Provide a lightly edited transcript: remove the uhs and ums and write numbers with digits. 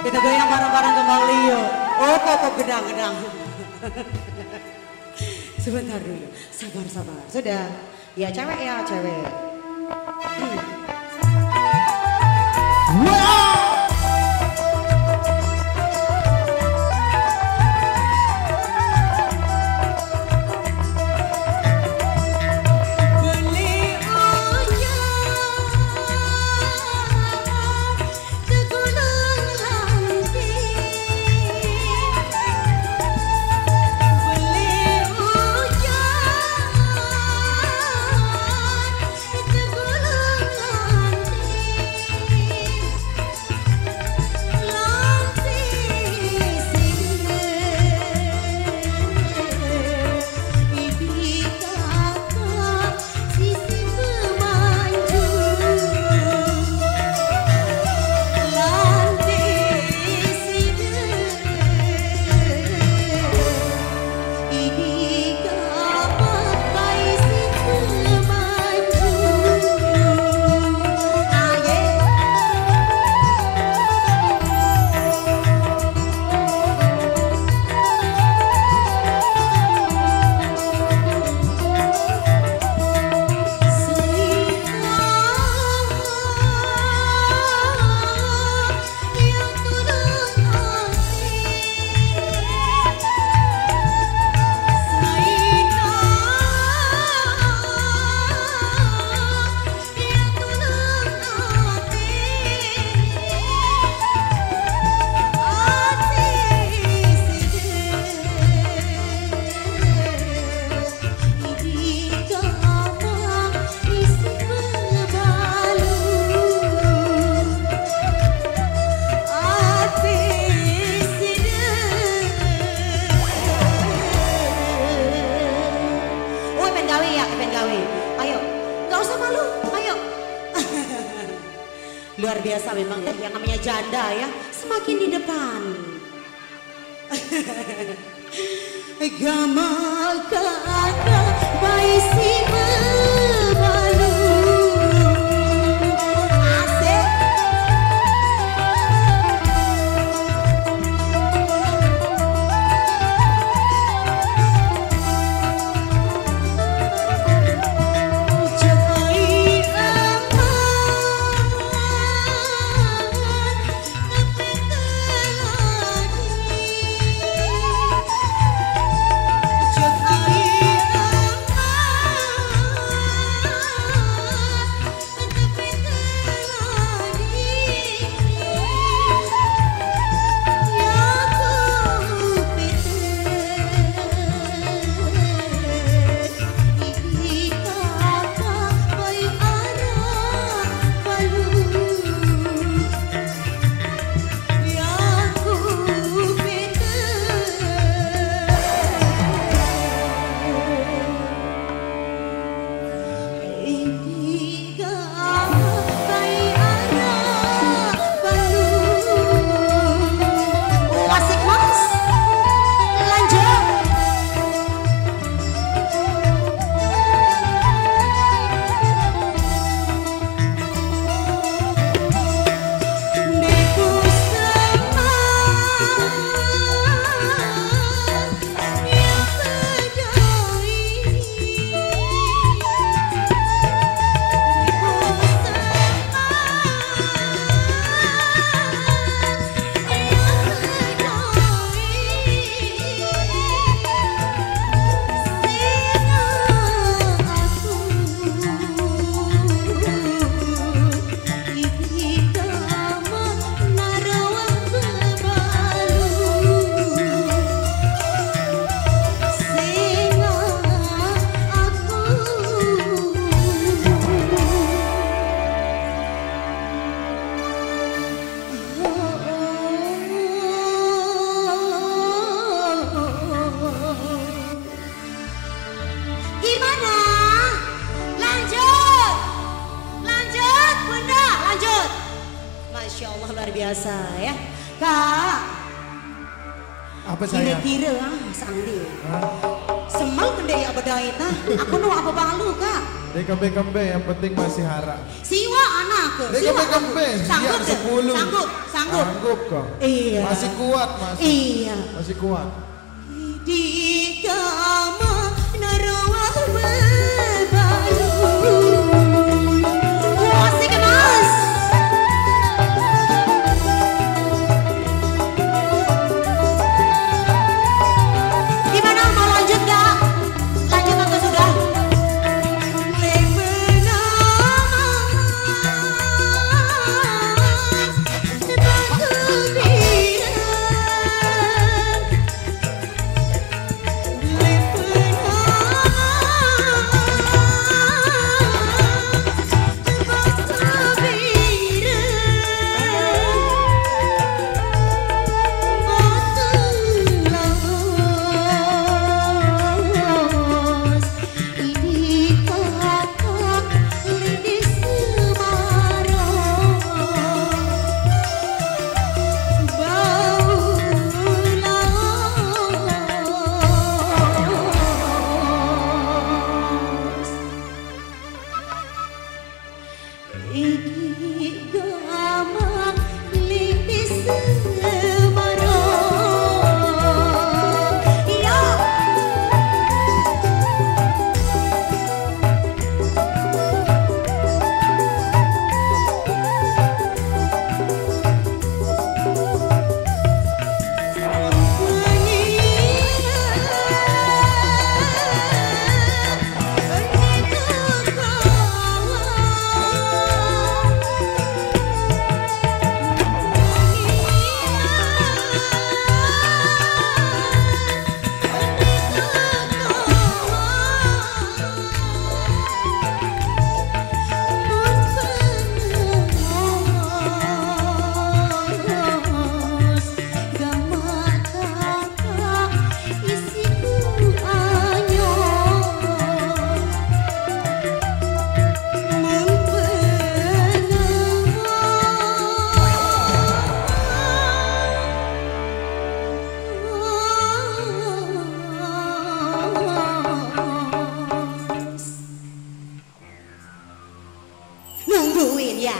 Kita goyang bareng-bareng kembali yuk. Oh kok gedang-gedang. Sebentar dulu, sabar. Sudah, ya cewek ya cewek. Wow! Luar biasa memang ya, yang namanya janda ya, semakin di depan. Gamal kata baisi malu. Asik. Masya Allah luar biasa ya. Kak. Apa saya? Kira-kira sandi. Semal kendai apa daita. Aku nu apa balu kak. Dek kembe yang penting masih harap. Siwa anak ke. Dek kembe sanggup 10. Sanggup. sanggup. Sanggup kok. Iya. Masih kuat, Mas. Iya. Masih kuat. Di kamar naruah bebalu. Asik Mas. Gimana mau lanjut gak? Lanjut atau sudah? Iki gamang lindis semaro. Iya. Nungguin ya.